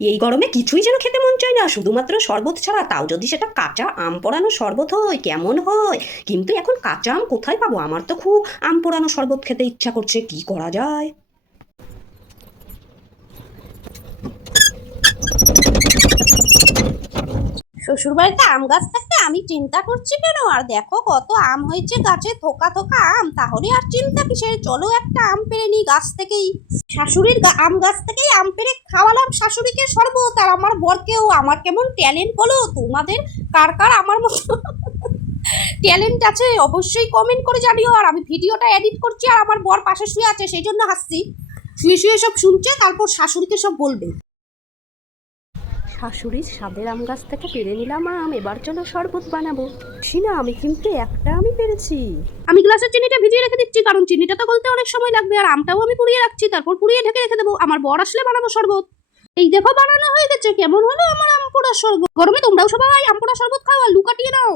এই গরমে কিছুই যেন খেতে মন চায় না। শুধুমাত্র শরবত ছাড়া, তাও যদি সেটা কাঁচা আম পোড়ানো শরবত হয়, কেমন হয়? কিন্তু এখন কাঁচা আম কোথায় পাবো? আমার তো খুব আম পোড়ানো শরবত খেতে ইচ্ছা করছে, কি করা যায়? শ্বশুর বাড়িতে আম গাছ থাকতে আমি চিন্তা করছি কেন? আর দেখো কত আম হয়েছে গাছে, থোকা থোকা আম। তাহলে আর চিন্তা কিসের? চলো একটা আম পেরে নিই গাছ থেকেই। শাশুড়ির আম গাছ থেকেই আম পেরে খাওয়ালাম শাশুড়িকে শরবত। আর আমার বরকেও, আমার কেমন ট্যালেন্ট বলো? তোমাদের কার কার আমার মতো ট্যালেন্ট আছে? অবশ্যই কমেন্ট করে জানিও। আর আমি ভিডিওটা এডিট করছি, আর আমার বর পাশে শুয়ে আছে, সেই জন্য হাসছি। শুয়ে শুয়ে সব শুনছে, তারপর শাশুড়িকে সব বলবে। শাশুড়ির সাদের আম গাছ থেকে পেরে নিলাম আম, এবার চলো শরবত বানাবো। না আমি কিন্তু একটা আমি পেরেছি। আমি গ্লাসের চিনিটা ভিজিয়ে রেখে দিচ্ছি, কারণ চিনিটা তো গলতে অনেক সময় লাগবে, আর আমটাও আমি পুড়িয়ে রাখছি, তারপর পুড়িয়ে ঢেকে রেখে দেবো। আমার বর আসলে বানাবো শরবত। এই দেখো, বানানো হয়ে গেছে, কেমন হলো আমার আম পোড়া শরবত? গরমে তোমরাও সবাই আম পোড়া শরবত খাও আর লুকাটিয়ে নাও।